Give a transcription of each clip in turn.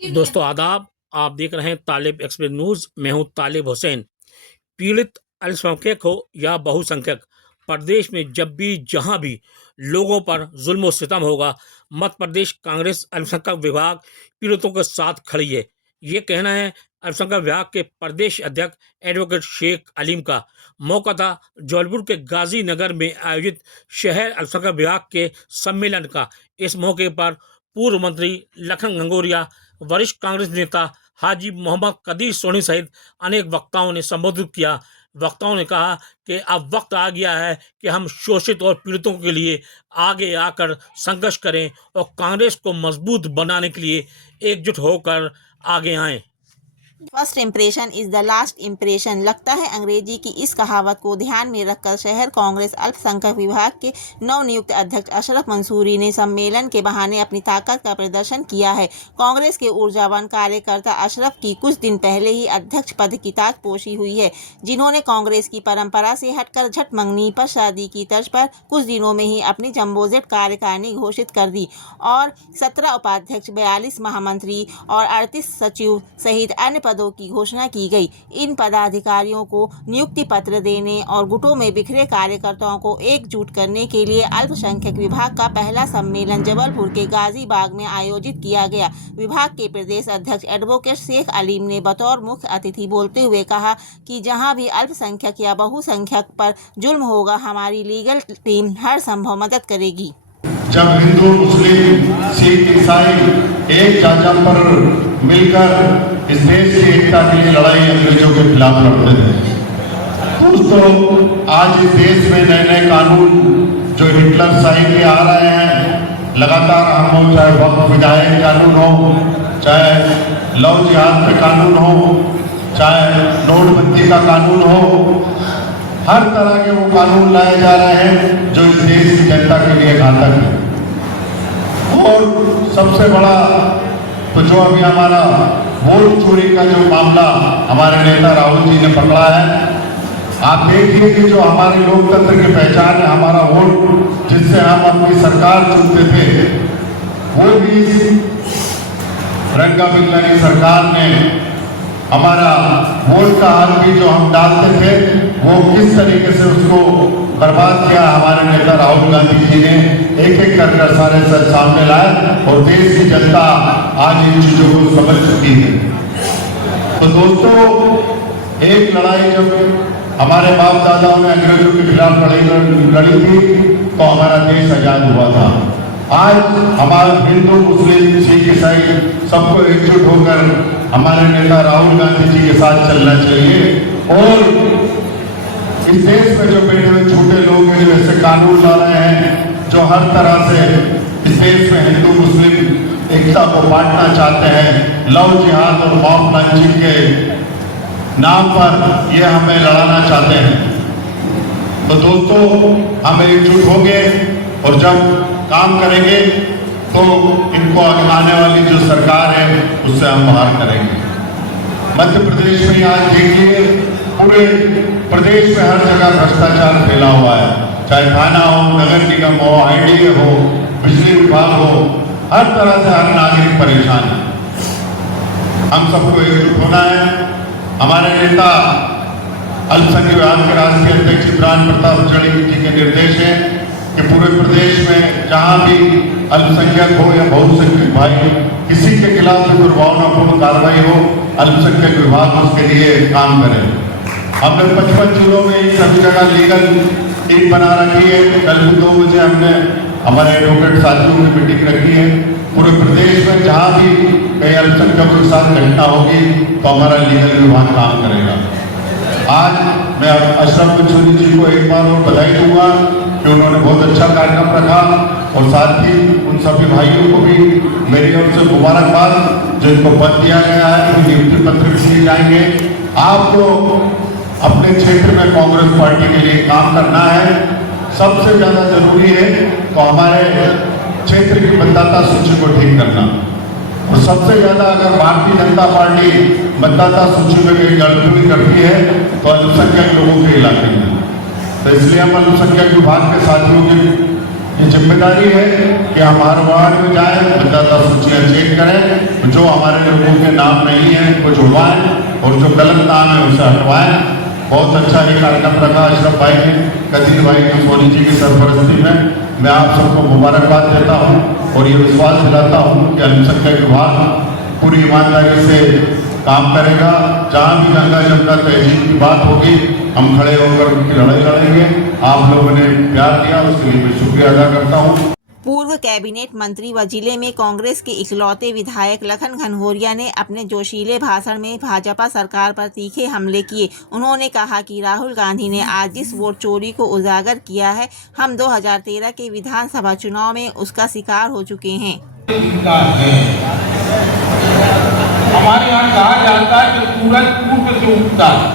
दोस्तों आदाब। आप देख रहे हैं तालिब एक्सप्रेस न्यूज़। मैं हूं तालिब हुसैन। पीड़ित अल्पसंख्यक हो या बहुसंख्यक, प्रदेश में जब भी जहां भी लोगों पर जुल्म और सितम होगा, मध्य प्रदेश कांग्रेस अल्पसंख्यक विभाग पीड़ितों के साथ खड़ी है। ये कहना है अल्पसंख्यक विभाग के प्रदेश अध्यक्ष एडवोकेट शेख अलीम का। मौका था जौलपुर के गाजीनगर में आयोजित शहर अल्पसंख्यक विभाग के सम्मेलन का। इस मौके पर पूर्व मंत्री लखन घनघोरिया, वरिष्ठ कांग्रेस नेता हाजी मोहम्मद कदीर सोनी सहित अनेक वक्ताओं ने संबोधित किया। वक्ताओं ने कहा कि अब वक्त आ गया है कि हम शोषित और पीड़ितों के लिए आगे आकर संघर्ष करें और कांग्रेस को मजबूत बनाने के लिए एकजुट होकर आगे आएं। First impression is the last impression. लगता है अंग्रेजी की इस कहावत को ध्यान में रखकर शहर कांग्रेस अल्पसंख्यक विभाग के नवनियुक्त अध्यक्ष अशरफ मंसूरी ने सम्मेलन के बहाने अपनी ताकत का प्रदर्शन किया है। कांग्रेस के ऊर्जावान कार्यकर्ता अशरफ की कुछ दिन पहले ही अध्यक्ष पद की ताजपोशी हुई है, जिन्होंने कांग्रेस की परंपरा से हटकर झट मंगनी पर शादी की तर्ज पर कुछ दिनों में ही अपनी जम्बोजेट कार्यकारिणी घोषित कर दी और 17 उपाध्यक्ष, 42 महामंत्री और 38 सचिव सहित अन्य पदों की घोषणा की गई। इन पदाधिकारियों को नियुक्ति पत्र देने और गुटों में बिखरे कार्यकर्ताओं को एकजुट करने के लिए अल्पसंख्यक विभाग का पहला सम्मेलन जबलपुर के गाजी बाग में आयोजित किया गया। विभाग के प्रदेश अध्यक्ष एडवोकेट शेख अलीम ने बतौर मुख्य अतिथि बोलते हुए कहा कि जहां भी अल्पसंख्यक या बहुसंख्यक पर जुल्म होगा, हमारी लीगल टीम हर संभव मदद करेगी। जब हिंदू, मुस्लिम, सिख, ईसाई एक चाचा पर मिलकर इस देश की एकता के लिए लड़ाई अंग्रेजों के खिलाफ लड़ते थे, दोस्तों आज इस देश में नए नए कानून जो हिटलर शाही के आ रहे हैं लगातार हम हो, चाहे वक्फ विधायक कानून हो, चाहे लव जिहाद पे कानून हो, चाहे नोटबंदी का कानून हो, हर तरह के वो कानून लाए जा रहे हैं जो इस देश की जनता के लिए घातक है। और सबसे बड़ा तो जो अभी हमारा वोट चोरी का जो मामला हमारे नेता राहुल जी ने पकड़ा है, आप देखिए कि जो हमारे लोकतंत्र की पहचान है, हमारा वोट जिससे हम अपनी सरकार चुनते थे, वो भी रंगा बिल्ला की सरकार ने हमारा वोट का हक भी जो हम डालते थे वो किस तरीके से उसको बर्बाद किया। हमारे नेता राहुल गांधी जी ने एक एक कर सारे सच सामने लाए और देश की जनता आज इन चीजों को समझ चुकी है। तो दोस्तों, एक लड़ाई जब हमारे बाप दादाओं ने अंग्रेजों के खिलाफ लड़ी थी तो हमारा देश आजाद हुआ था। आज हमारे हिंदू, मुस्लिम, सिख, ईसाई सबको एकजुट होकर हमारे नेता राहुल गांधी जी के साथ चलना चाहिए और इस देश में जो बैठे हुए छोटे लोग हैं जो ऐसे कानून ला रहे हैं जो हर तरह से इस देश में हिंदू मुस्लिम एकता को बांटना चाहते हैं, लव जिहाद और मॉब लंचिंग के नाम पर ये हमें लड़ाना चाहते हैं। तो दोस्तों, हम एकजुट होंगे और जब काम करेंगे तो इनको आने वाली जो सरकार है उससे हम बाहर करेंगे। मध्य प्रदेश में आज देखिए पूरे प्रदेश में हर जगह भ्रष्टाचार फैला हुआ है, चाहे थाना हो, नगर निगम हो, आईडीए हो, बिजली विभाग हो, हर तरह से हर नागरिक परेशान है। हम सबको एकजुट होना है। हमारे नेता अल्पसंख्यक विभाग के राष्ट्रीय अध्यक्ष इमरान प्रताप जड़ी जी के निर्देश है कि पूरे प्रदेश में जहां भी अल्पसंख्यक हो या बहुसंख्यक भाई किसी के खिलाफ भी दुर्भावनापूर्ण कार्रवाई हो, अल्पसंख्यक विभाग उसके लिए काम करे। हमने 55 जिलों में सभी जगह लीगल टीम बना रखी है। कल भी 2 बजे हमने हमारे एडवोकेट साथियों की मीटिंग रखी है। पूरे प्रदेश में जहां भी कई अल्पसंख्यकों के साथ घटना होगी तो हमारा लीगल विभाग काम करेगा। आज मैं अशरफ मंसूरी जी को एक बार और बधाई दूंगा कि उन्होंने बहुत अच्छा कार्यक्रम रखा और साथ ही उन सभी भाइयों को भी मेरी ओर से मुबारकबाद। जिनको पद दिया गया है वो नियुक्ति पत्र भी दिए जाएंगे। आपको अपने क्षेत्र में कांग्रेस पार्टी के लिए काम करना है। सबसे ज्यादा जरूरी है तो हमारे क्षेत्र की मतदाता सूची को ठीक करना, और सबसे ज्यादा अगर भारतीय जनता पार्टी मतदाता सूची में कहीं गड़बड़ी करती है तो अल्पसंख्यक लोगों के इलाके में। तो इसलिए हम अल्पसंख्यक विभाग के साथियों की जिम्मेदारी है कि हम हर वार्ड में जाएं, मतदाता सूचियां चेक करें, जो हमारे लोगों के नाम नहीं है वो जुड़वाएं और जो गलत नाम है उसे हटवाएं। बहुत अच्छा ये कार्यक्रम रखा अशरफ भाई ने, कदीर भाई की सोनी जी की सरपरस्ती में। मैं आप सबको मुबारकबाद देता हूँ और ये विश्वास दिलाता हूँ कि अल्पसंख्यक विभाग पूरी ईमानदारी से काम करेगा। जहाँ भी गंगा जमुना तहजीब की बात होगी हम खड़े होकर उनकी लड़ाई लड़ेंगे। आप लोगों ने प्यार दिया उसके लिए मैं शुक्रिया अदा करता हूँ। पूर्व कैबिनेट मंत्री व जिले में कांग्रेस के इकलौते विधायक लखन घनघोरिया ने अपने जोशीले भाषण में भाजपा सरकार पर तीखे हमले किए। उन्होंने कहा कि राहुल गांधी ने आज जिस वोट चोरी को उजागर किया है, हम 2013 के विधानसभा चुनाव में उसका शिकार हो चुके हैं। हमारे यहाँ कहा जाता है कि सूरज पूर्व से उगता है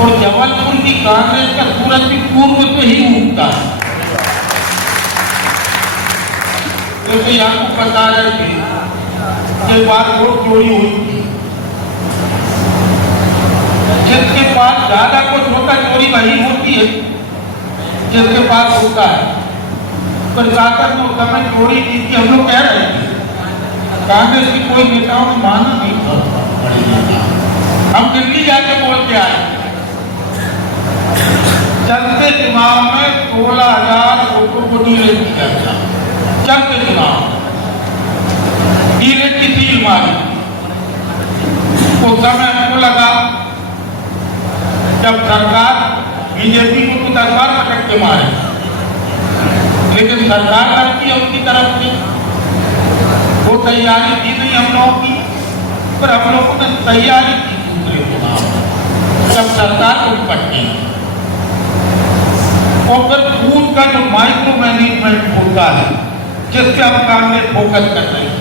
और जबलपुर की कांग्रेस का सूरज भी पूर्व से ही उगता है। जैसे आपको बता रहे थे कि बार वोट चोरी हुई थी, जिसके पास ज्यादा कुछ होता चोरी वही होती है जिसके पास होता है। प्रशासन ने उस समय चोरी की थी, हम लोग कह रहे थे, कांग्रेस की कोई नेताओं ने माना नहीं था। हम दिल्ली जाके बोल के आए, चलते चुनाव में 16,000 वोटों को डीले किया गया। चलते चुनाव डीले की सील मारी। उस समय हमको लगा जब सरकार बीजेपी को तो 10 बार पटक के मारे, लेकिन सरकार करती है उनकी तरफ से, वो तैयारी थी नहीं हम लोगों की, पर हम लोगों ने तैयारी की दूसरे चुनाव जब सरकार को निपटनी। और फिर बूथ का जो माइक्रो मैनेजमेंट होता है जिससे हम कांग्रेस फोकस कर रही है,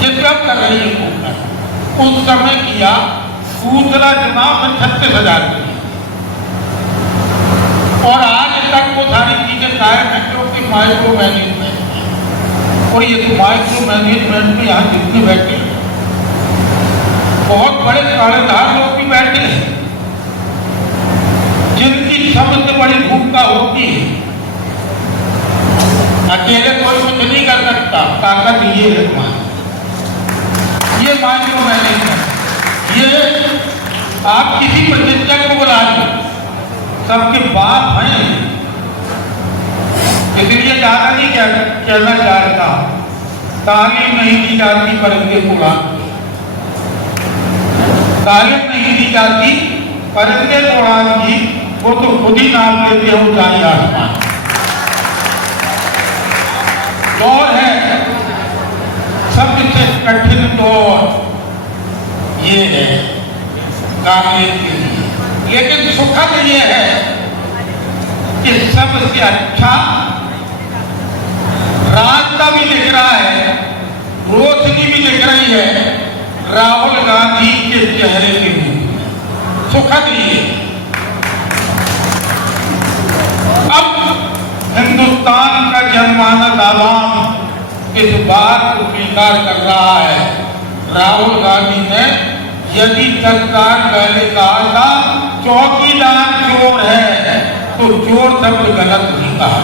जिससे हम कर रही है फोकस, उस समय किया दूसरा चुनाव में 36,000 की। और आज तक वो सारी चीजें कायम है क्योंकि माइक्रो मैनेजमेंट। और ये माइक्रो मैनेजमेंट में यहाँ जितने बैठे हैं बहुत बड़े कालेदार लोग भी बैठे हैं जिनकी सबसे बड़ी भूमिका होती है। अकेले कोई कुछ नहीं कर सकता, ताकत ये है ये माइक्रो मैनेजमेंट। ये आप किसी प्रशिक्षक को बुला लो, सबके बाप हैं, इसलिए ज्यादा नहीं कहना चाहता। तालीम नहीं दी जाती परिंदे को उड़ाने, तालीम नहीं दी जाती परिंदे को उड़ाने की, वो तो खुद ही नाम लेते हो ऊंचाई आसमान। दौर है सबसे कठिन दौर ये है कांग्रेस के लिए, लेकिन सुखद ये है कि सबसे अच्छा रास्ता भी दिख रहा है, रोशनी भी दिख रही है राहुल गांधी के चेहरे के ऊपर। सुखद ये अब हिंदुस्तान का जनमानस आवाम इस बात को स्वीकार कर रहा है। राहुल गांधी ने यदि सरकार पहले कहा था चौकीदार चोर है, तो चोर शब्द गलत नहीं कहा।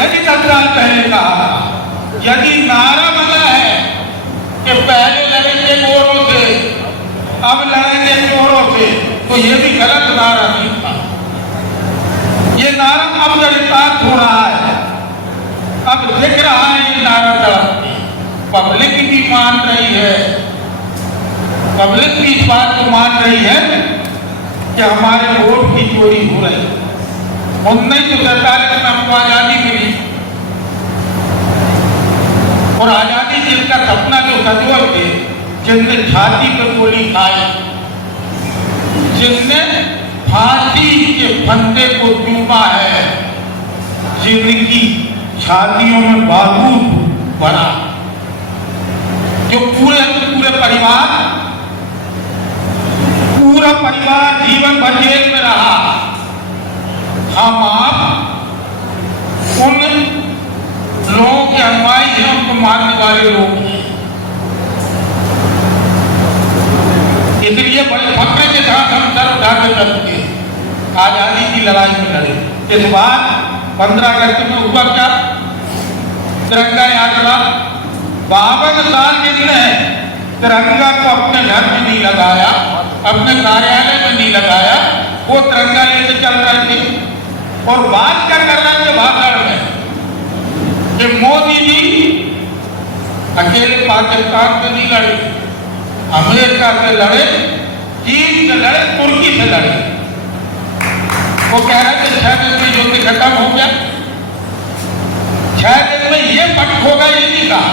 यदि सरकार पहले कहा, यदि नारा बना है कि पहले लड़ेंगे चोरों से अब लड़ेंगे चोरों से, तो ये भी गलत नारा नहीं था। ये नारा अब चरितार्थ हो रहा है, अब दिख रहा है ये नारा चढ़ा। पब्लिक भी मान रही है, पब्लिक भी इस बात को मान रही है कि हमारे वोट की चोरी हो रही है। 1947 में हमको आजादी मिली और आजादी जिनका सपना जो सजोर थे, जिनने छाती पर गोली खाई, जिनने फांसी के फंदे को चूमा है, जिनकी छातियों में बारूद भरा, जो पूरे पूरा परिवार जीवन भर जेल में रहा। हम आप उन लोगों के अनुयायी हैं, उनको मारने वाले लोग हैं। इसलिए बड़े फक्र करके आजादी की लड़ाई में लड़े। इस बार 15 अगस्त में हुआ क्या? तिरंगा यात्रा 52 साल जिनने तिरंगा को अपने घर में नहीं लगाया, अपने कार्यालय में नहीं लगाया, वो तिरंगा लेके चल रहे थे। और बात क्या कर रहे थे भाषण में कि मोदी जी अकेले पाकिस्तान से नहीं लड़े, अमेरिका से लड़े, चीन से लड़े, तुर्की से लड़े। वो कह रहे थे 6 दिन में युद्ध खत्म हो गया, 6 दिन में ये पट होगा, ये नहीं कहा।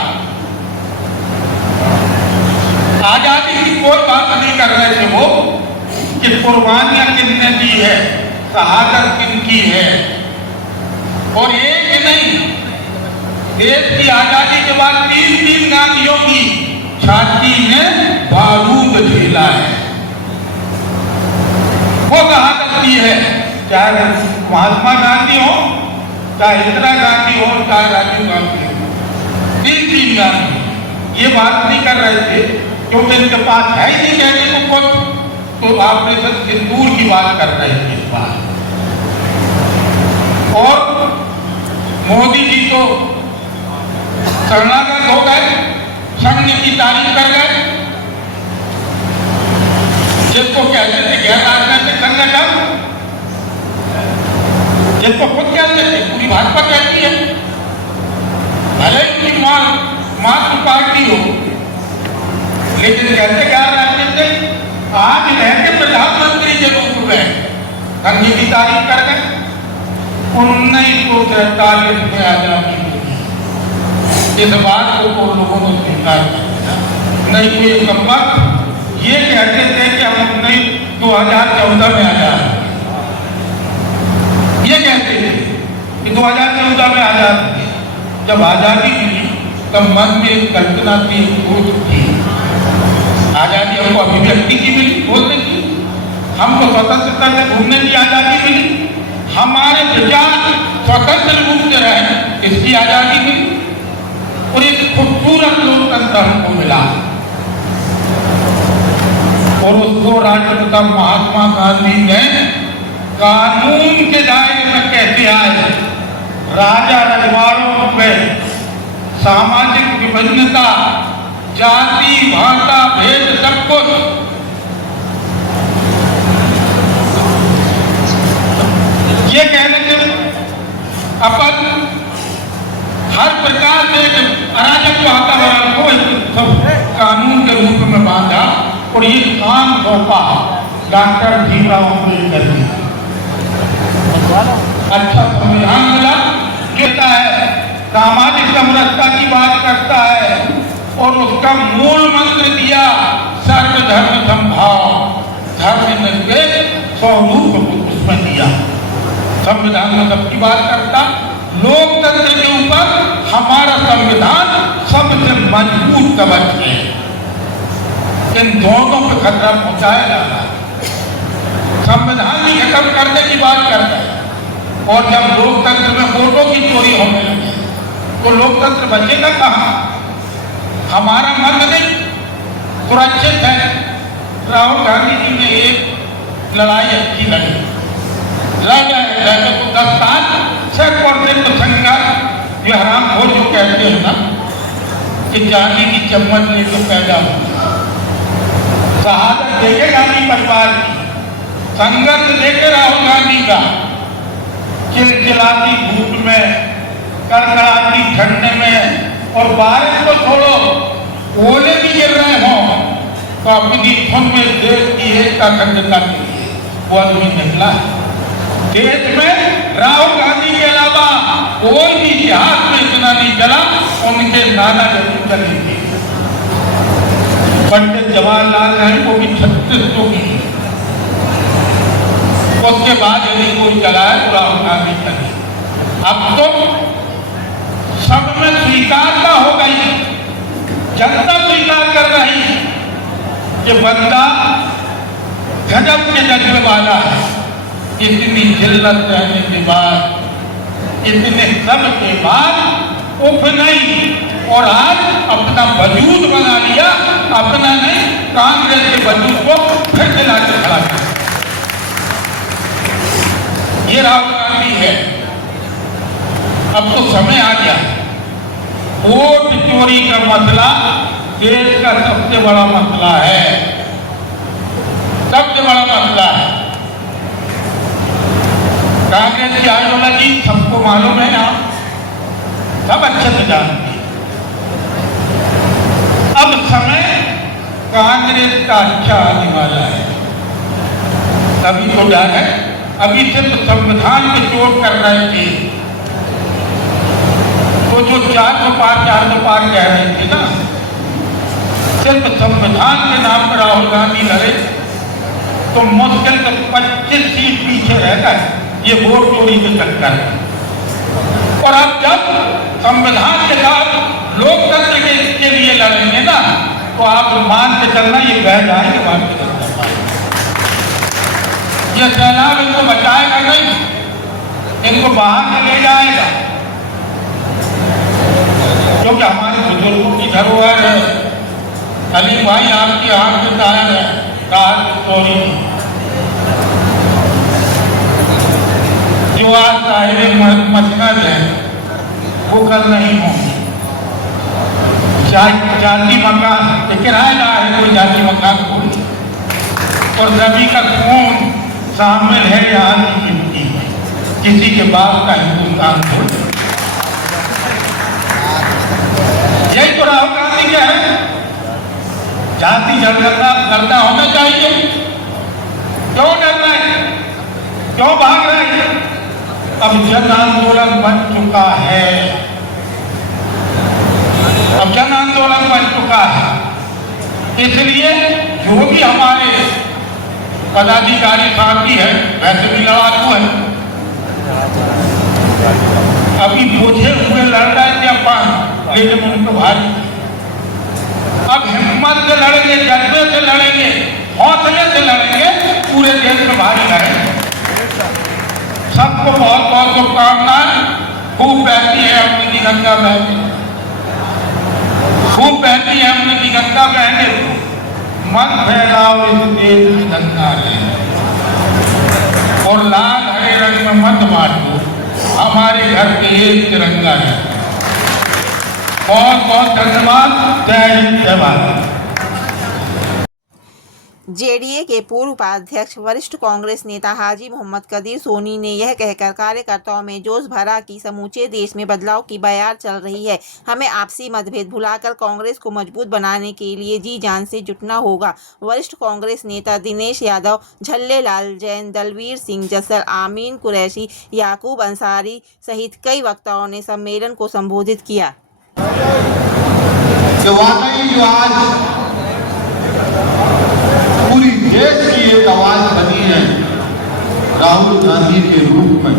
आजादी की कोई बात नहीं कर रहे थे वो कि कुर्बानियां किसने दी है, शहादत किनकी है। और एक नहीं, देश की आजादी के बाद 3 गांधियों की छाती में बारूद झेला है, वो शहादत दी है। चाहे महात्मा गांधी हो, चाहे इंदिरा गांधी हो, चाहे राजीव गांधी हो, 3 गांधी ये बात नहीं कर रहे थे क्योंकि इनके पास है ही नहीं कहने को कुछ, तो ऑपरेशन सिंदूर की बात कर रहे थे इस बार। और मोदी जी तो शरणागत हो गए, संघ की तारीफ कर गए, जिसको कहते थे गैर राजनीतिक संगठन, जिसको खुद कहते थे पूरी भाजपा कहती है, भले उनकी मातृ पार्टी हो, लेकिन कहते गैर राजनीतिक। आज रहते प्रधानमंत्री के रूप में संघ की तारीफ कर गए। 1947 में आजादी मिली, इस बात को तो लोगों ने स्वीकार किया नहीं। कोई कम्बख्त ये कहते थे कि हम 2014 में आजाद, ये कहते थे कि 2014 में आजाद थे। जब आजादी मिली तब मन में एक कल्पना थी, एक सोच थी, आजादी हमको अभिव्यक्ति की मिली, बोलने की, हमको स्वतंत्रता से घूमने की आजादी मिली, हमारे विचार स्वतंत्र रूप से रहे, इसकी आजादी मिली। और एक खूबसूरत लोकतंत्र हमको मिला। और उसको राष्ट्रपिता महात्मा गांधी ने कानून के दायरे में कैसे आए, राजा रजवाड़ों में सामाजिक विभिन्नता, जाति भाषा भेद सब कुछ, ये कहने से अपन हर प्रकार से अराजक वातावरण को सब कानून के रूप में बांधा और ये काम सौंपा डॉक्टर भीमराव अम्बेडकर जी। अच्छा संविधान मिला, कहता है सामाजिक समरसता की बात करता है और उसका मूल मंत्र दिया सर्वधर्म समभाव, धर्मनिरपेक्ष स्वरूप उसमें दिया। संविधान में सबकी बात करता, लोकतंत्र के ऊपर हमारा संविधान सबसे मजबूत कवच है। इन दोनों पे खतरा पहुंचाया जा रहा है। संविधान ही खत्म करने की बात करता है और जब लोकतंत्र में वोटों की चोरी होने लगी तो लोकतंत्र बचेगा कहाँ? हमारा मत नहीं सुरक्षित है। राहुल गांधी जी ने एक लड़ाई अच्छी लड़ी, राजा को 10 साल सिर्फ और सिर्फ संघर्ष, ये हराम खोर जो कहते हैं ना कि चांदी की चम्मच ले तो पैदा हो, शहादत देखे गांधी परिवार की, संघर्ष देखे राहुल गांधी का, चिलचिलाती धूप में, कड़कड़ाती ठंड में, और बारिश को छोड़ो ओले भी गिर रहे हों तो अपनी धुन में देश की एकता अखंडता के लिए वो आदमी निकला है। देश में राहुल गांधी के अलावा कोई भी इतिहास में इतना नहीं चला, उनके नाना जरूर चले थे। पंडित जवाहरलाल नेहरू को भी 36 की, उसके बाद यदि कोई चला है तो राहुल गांधी चले। अब तो सब में स्वीकारता हो गई, जनता स्वीकार कर रही कि बंदा गजब के जज्बे वाला है। इतनी जिल्लत रहने के बाद, इतने सब के बाद उफ नहीं, और आज अपना वजूद बना लिया, अपना नहीं कांग्रेस के वजूद को फिर दिला के खड़ा किया। ये राहुल गांधी है। अब तो समय आ गया। वोट चोरी का मसला देश का सबसे बड़ा मसला है, सबसे बड़ा मसला है। कांग्रेस की आइडियोलॉजी सबको मालूम है ना, सब अच्छे से जानते हैं। अब समय कांग्रेस का अच्छा आने वाला है, तभी तो डर है। अभी सिर्फ संविधान पे चोट कर रहे थे, तो जो 400 पार कह रहे थे ना, सिर्फ संविधान के नाम पर राहुल गांधी लड़े तो मुश्किल से 25 सीट पीछे रह गए ये वोट चोरी के चक्कर में। और अब जब संविधान के साथ लोकतंत्र के लिए लड़ेंगे ना, तो आप मान के चलना ये बह जाएंगे, मान के चलना। ये सैलाब इनको बचाएगा नहीं, इनको बाहर में ले जाएगा, क्योंकि हमारे बुजुर्गों की धरोहर है। अली भाई आपकी आंख में तार है, राहत स्टोरी जो आज साहिब मसनद है वो कल नहीं होंगे। जाति मकान किराएदार है, कोई जाति मकान को, और सभी का खून शामिल है यहाँ की मिट्टी में, किसी के बाप का हिंदुस्तान को। यही तो राहुल गांधी क्या है, जाति झगड़ा होना चाहिए। क्यों डर रहे हैं, क्यों भाग रहे हैं? अब जन आंदोलन बन चुका है, अब जन आंदोलन बन चुका है, इसलिए जो भी हमारे पदाधिकारी साथी है, वैसे भी लड़ाकू है, अभी बुझे हुए लड़ रहे थे अपन, लेकिन उनको भारी। अब हिम्मत से लड़ेंगे, जज्बे से लड़ेंगे, हौसले से लड़ेंगे, पूरे देश में भारी लड़ेंगे। सबको बहुत बहुत शुभकामनाएं। खूब बहती है अपनी की गंगा बहती, खूब बहती है अपनी की गंगा बहने, मन फैलाओ इस देश की गंगा में, और लाल हरे रंग में मत बांटो, हमारे घर के एक तिरंगा है। बहुत बहुत धन्यवाद। जय हिंद, जय भारत। जेडीए के पूर्व उपाध्यक्ष वरिष्ठ कांग्रेस नेता हाजी मोहम्मद कदीर सोनी ने यह कहकर कार्यकर्ताओं में जोश भरा कि समूचे देश में बदलाव की बयार चल रही है। हमें आपसी मतभेद भुलाकर कांग्रेस को मजबूत बनाने के लिए जी जान से जुटना होगा। वरिष्ठ कांग्रेस नेता दिनेश यादव, झल्लेलाल जैन, दलवीर सिंह जसर, आमीन कुरैशी, याकूब अंसारी सहित कई वक्ताओं ने सम्मेलन को संबोधित किया। जो आज पूरी देश की एक आवाज बनी है राहुल गांधी के रूप में,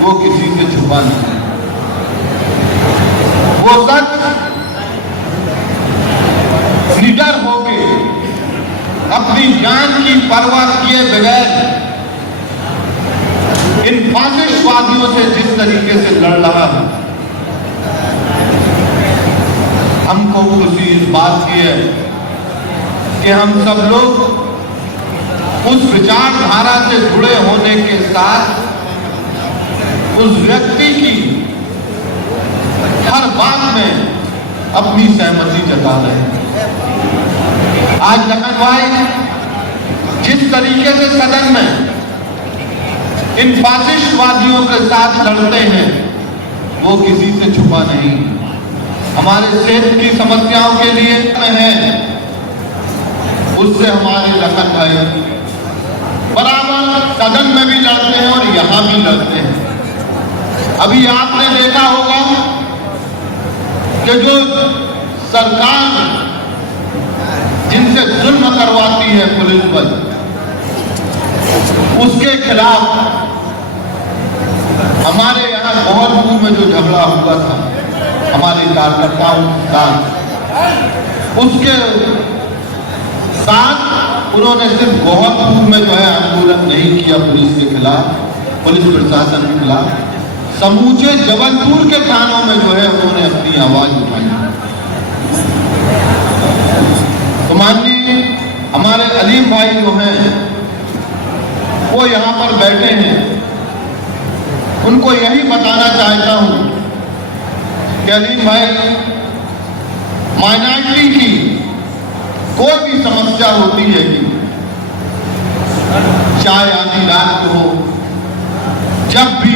वो किसी से छुपा नहीं। वो सच निडर होके अपनी जान की परवाह किए बगैर इन फासिस्टवादियों से जिस तरीके से लड़ रहा है, हमको खुशी इस बात की है कि हम सब लोग उस विचारधारा से जुड़े होने के साथ उस व्यक्ति की हर बात में अपनी सहमति जता रहे हैं। आज लखन भाई जिस तरीके से सदन में इन फासिस्टवादियों के साथ लड़ते हैं, वो किसी से छुपा नहीं। हमारे सेहत की समस्याओं के लिए है, उससे हमारे लखन भाई बराबर सदन में भी लड़ते हैं और यहाँ भी लड़ते हैं। अभी आपने देखा होगा कि जो सरकार जिनसे जुल्म करवाती है पुलिस बल, उसके खिलाफ हमारे यहाँ गोहलपुर में जो झगड़ा हुआ था हमारे कार्यकर्ताओं के साथ, उसके साथ उन्होंने सिर्फ गोहलपुर में जो है आंदोलन नहीं किया पुलिस के खिलाफ, पुलिस प्रशासन के खिलाफ, समूचे जबलपुर के थानों में जो है उन्होंने अपनी आवाज उठाई। तो माननीय हमारे अलीम भाई जो हैं वो यहाँ पर बैठे हैं, उनको यही बताना चाहता हूं कि अलीम भाई, माइनॉरिटी की कोई भी समस्या होती है कि चाहे आधी रात को हो, जब भी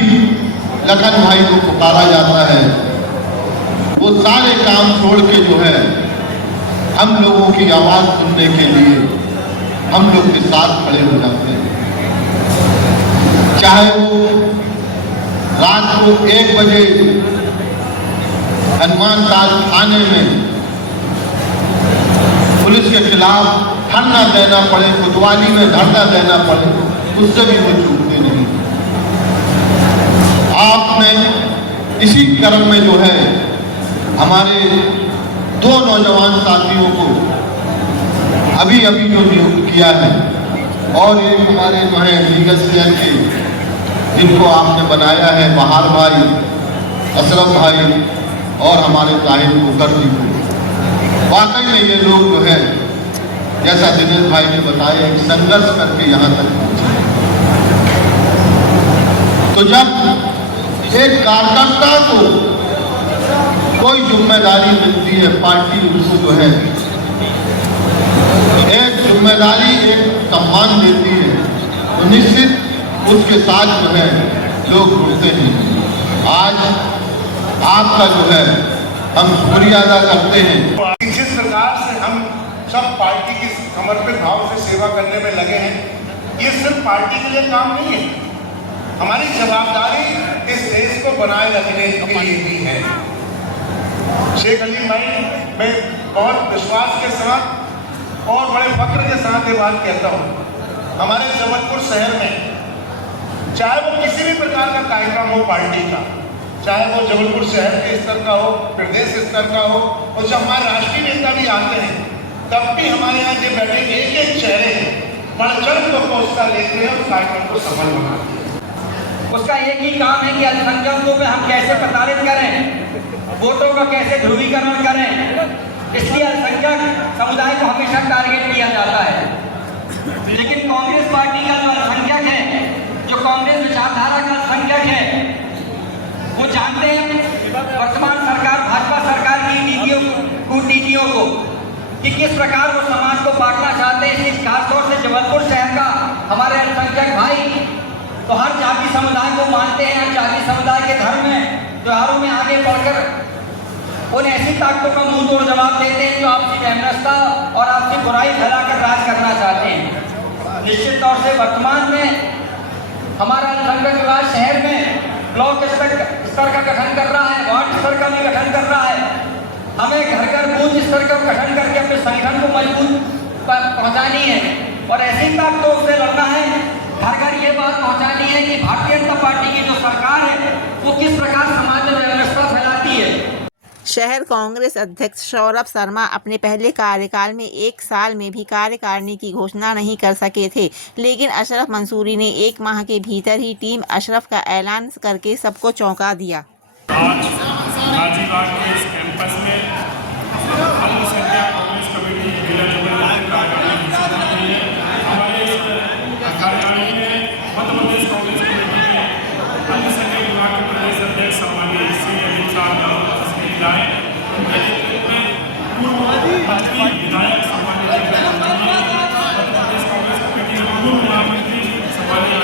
लखन भाई को पुकारा जाता है, वो सारे काम छोड़ के जो है हम लोगों की आवाज सुनने के लिए हम लोग के साथ खड़े हो जाते हैं। चाहे वो रात को 1 बजे हनुमान ताल थाने में पुलिस के खिलाफ धरना देना पड़े, कोतवाली में धरना देना पड़े, उससे भी वो चूकते नहीं। आपने इसी क्रम में जो है हमारे 2 नौजवान साथियों को अभी जो नियुक्त किया है, और एक हमारे जो है लीगल सेल के जिनको आपने बनाया है, बहार भाई, अशरफ भाई और हमारे ताहिर मुखर्जी को। वाकई में ये लोग जो है, जैसा दिनेश भाई ने बताया, एक संघर्ष करके यहाँ तक पहुंचे। तो जब एक कार्यकर्ता को कोई जिम्मेदारी मिलती है, पार्टी उसको जो है एक जिम्मेदारी, एक सम्मान देती है, तो निश्चित उसके साथ जो है लोग जुड़ते हैं। आज आपका जो है हम शुक्रिया अदा करते हैं। जिस प्रकार से हम सब पार्टी की समर्पित भाव से सेवा करने में लगे हैं, ये सिर्फ पार्टी के लिए काम नहीं है, हमारी जवाबदारी इस देश को बनाए रखने के लिए भी है। शेख अलीम भाई, मैं बहुत विश्वास के साथ और बड़े फख्र के साथ ये बात कहता हूँ, हमारे जबलपुर शहर में चाहे वो किसी भी प्रकार का कार्यक्रम हो पार्टी का, चाहे वो जबलपुर शहर के स्तर का हो, प्रदेश स्तर का हो, और जब हमारे राष्ट्रीय नेता भी आते हैं तब भी हमारे यहाँ जो बैठे एक चेहरे बढ़ चढ़ को उसका लेते हैं, उस कार्यक्रम को सफल बनाते हैं। उसका एक ही काम है कि अल्पसंख्यकों में हम कैसे प्रताड़ित करें, वोटों का कैसे ध्रुवीकरण करें, इसलिए अल्पसंख्यक समुदाय को हमेशा टारगेट किया जाता है। लेकिन कांग्रेस पार्टी का जो अल्पसंख्यक है, जो कांग्रेस विचारधारा का अल्पसंख्यक है, वो जानते हैं वर्तमान सरकार, भाजपा सरकार की कूटनीतियों को कि किस प्रकार वो समाज को बांटना चाहते हैं। इस खासतौर से जबलपुर शहर का हमारे अल्पसंख्यक भाई तो हर जाति समुदाय को मानते हैं, हर जाति समुदाय के धर्म में त्योहारों में आगे बढ़कर उन ऐसी ताकतों का मुंह तोड़ जवाब देते हैं जो आपसी वैमनस्यता और आपसी बुराई फैलाकर राज करना चाहते हैं। निश्चित तौर से वर्तमान में हमारा अल्पसंख्यक विभाग शहर में ब्लॉक स्तर का गठन कर रहा है, वार्ड स्तर का भी गठन कर रहा है। हमें घर घर बूथ स्तर का गठन करके अपने संगठन को मजबूत पहुंचानी है और ऐसी ताकतों से लड़ना है। घर घर ये बात पहुंचानी है कि भारतीय जनता पार्टी की जो सरकार है वो किस प्रकार समाज में व्यवस्था फैलाती है। शहर कांग्रेस अध्यक्ष सौरभ शर्मा अपने पहले कार्यकाल में 1 साल में भी कार्यकारिणी की घोषणा नहीं कर सके थे, लेकिन अशरफ मंसूरी ने 1 माह के भीतर ही टीम अशरफ का ऐलान करके सबको चौंका दिया। आज गाजीपुर के इस कैंपस में अल्पसंख्यक कांग्रेस कमेटी जिला जबलपुर कार्यकारिणी घोषित की गई है। हमारे इस कार्यकारिणी में मध्य प्रदेश कांग्रेस कमेटी के अल्पसंख्यक विभाग के प्रदेश अध्यक्ष सम्मानीय श्री अलीम साहब तस्वीर लाए, उनके नेतृत्व में पूर्व मंत्री विधायक सम्मानीय मध्य प्रदेश कांग्रेस कमेटी के पूर्व महामंत्री सम्मानीय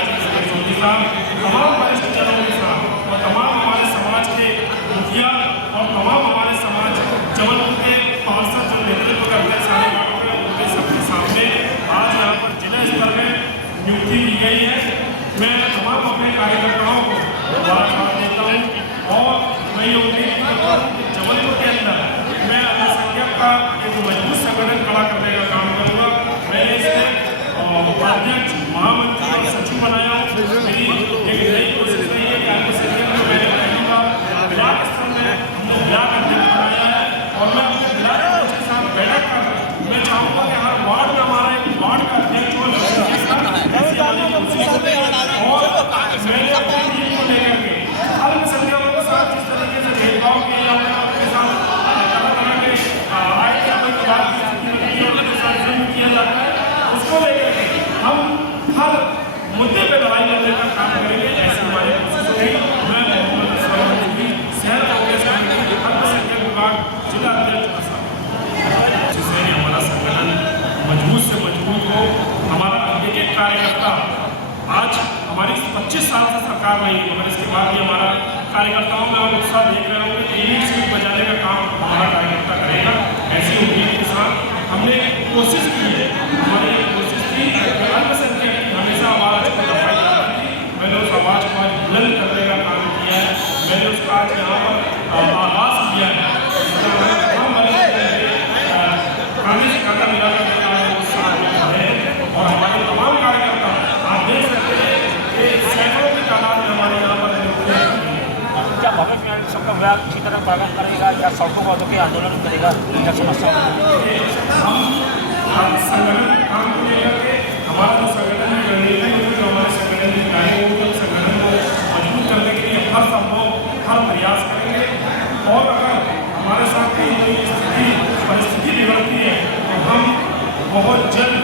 चौधरी साहब, तमाम वरिष्ठ जनों के साथ और तमाम हमारे समाज के मुखिया और तमाम हमारे समाज जबलपुर के पार्षद जो नेतृत्व करते हैं सारे गाँव के, उनके सबके सामने आज यहाँ पर जिला स्तर में नियुक्ति की गई है। मैं तमाम अपने कार्यकर्ताओं को मुबारकबाद देता हूँ और मैं ये उम्मीद करता हूँ कि जबलपुर के अंदर मैं अल्पसंख्यक का एक मजबूत संगठन खड़ा करने का काम करूँगा। मैंने इसे उपाध्यक्ष, महामंत्री और सचिव बनाया हूँ। मेरी एक नई कोशिश रही है कि अल्पसंख्यक को मैंने पहली बार ब्लॉक स्तर में हमने ब्लॉक अध्यक्ष बनाया है और मैं अपने ब्लॉक अध्यक्ष के साथ बैठक कर मैं चाहूँगा कि हर वार्ड में हमारा एक वार्ड का अध्यक्ष हो, मैंने अपनी टीम को लेकर के अल्पसंख्यकों के साथ जिस तरीके से भेदभाव किया जाता है, उनके साथ तरह तरह के आय के बात किया जाता है, उसको लेकर के हम हर मुद्दे पे लड़ाई कार्यकर्ताओं में आप उत्साह देख रहे होंगे कि ईंट सीट बजाने का काम हमारा कार्यकर्ता करेगा। ऐसी उम्मीद के साथ हमने कोशिश की है, हमारी कोशिश थी कि अल्पसंख्यक की हमेशा आवाज़ को दबाई जाती थी। मैंने उस आवाज़ को आज बुलंद करने का काम किया है। मैंने उसका आज यहाँ पर आगाज किया है। कदम मिलाकर और हमारे तमाम कार्यकर्ता आप देख सकते हैं कि सैकड़ों की तादाद में हमारे यहाँ पर क्या भविष्य में सबका विभाग इसी तरह प्रकट करेगा या सड़कों पर होकर आंदोलन करेगा या समस्या हम संगठन काम को लेकर के हमारा जो संगठन में रणनीति है, जो हमारे संगठन की इकाई होगी, संगठन को मजबूत करने के लिए हर संभव हर प्रयास करेंगे। और अगर हमारे साथ कोई परिस्थिति बिगड़ती है तो हम बहुत जल्द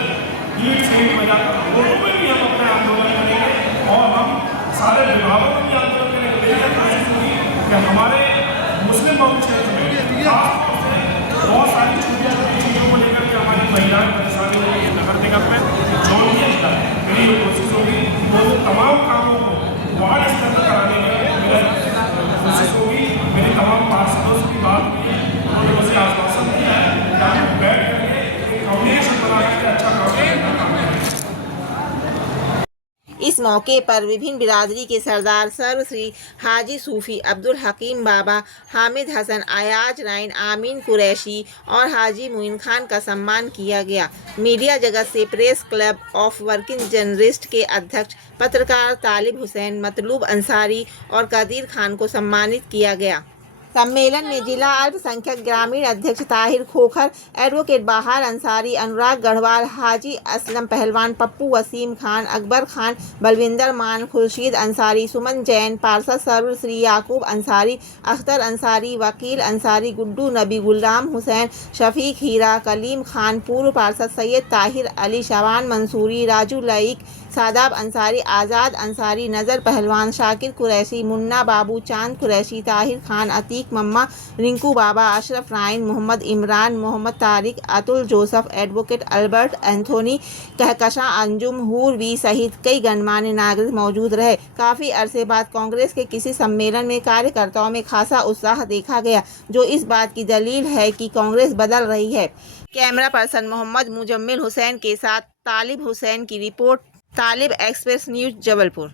ईंट सीट बजाकर रोडों में भी हम अपना आंदोलन करेंगे और हम सारे विभागों में भी आंदोलन करेंगे। मेरी कोशिश होगी कि हमारे मुस्लिम बहुल क्षेत्र में खासतौर से बहुत सारी छोटी छोटी चीज़ों को लेकर के हमारी महिलाएं परेशानी हो रही है नगर निगम में जो भी है। मेरी ये कोशिश होगी वो तमाम कामों को वार्ड स्तर पर कराने की मेरी कोशिश होगी। मेरी तमाम पार्षदों से भी बात हुई है, उन्होंने मुझे आश्वासन दिया है कि हम बैठ करके एक कॉम्बिनेशन बना करके अच्छा काम करने का काम करेंगे। इस मौके पर विभिन्न बिरादरी के सरदार सर्वश्री हाजी सूफी अब्दुल हकीम बाबा, हामिद हसन, अयाज राइन, आमीन कुरैशी और हाजी मुइन खान का सम्मान किया गया। मीडिया जगत से press club of working journalist के अध्यक्ष पत्रकार तालिब हुसैन, मतलूब अंसारी और कदीर खान को सम्मानित किया गया। सम्मेलन में जिला अल्पसंख्यक ग्रामीण अध्यक्ष ताहिर खोखर, एडवोकेट बाहर अंसारी, अनुराग गढ़वाल, हाजी असलम पहलवान, पप्पू वसीम खान, अकबर खान, बलविंदर मान, खुर्शीद अंसारी, सुमन जैन, पार्षद सर्वश्री याकूब अंसारी, अख्तर अंसारी, वकील अंसारी, गुड्डू नबी, गुलाम हुसैन, शफीक हीरा, कलीम खान, पूर्व पार्षद सैयद ताहिर अली, शवान मंसूरी, राजू लईक, सादाब अंसारी, आज़ाद अंसारी, नज़र पहलवान, शाकिर कुरैशी, मुन्ना बाबू, चांद कुरैशी, ताहिर खान, अतीक मम्मा, रिंकू बाबा, अशरफ राइन, मोहम्मद इमरान, मोहम्मद तारिक, अतुल जोसफ, एडवोकेट अल्बर्ट एंथोनी, कहकशां अंजुम, हूरवी सहित कई गणमान्य नागरिक मौजूद रहे। काफ़ी अरसे बाद कांग्रेस के किसी सम्मेलन में कार्यकर्ताओं में खासा उत्साह देखा गया, जो इस बात की दलील है कि कांग्रेस बदल रही है। कैमरा पर्सन मोहम्मद मुजम्मिल हुसैन के साथ तालिब हुसैन की रिपोर्ट, तालिब एक्सप्रेस न्यूज़, जबलपुर।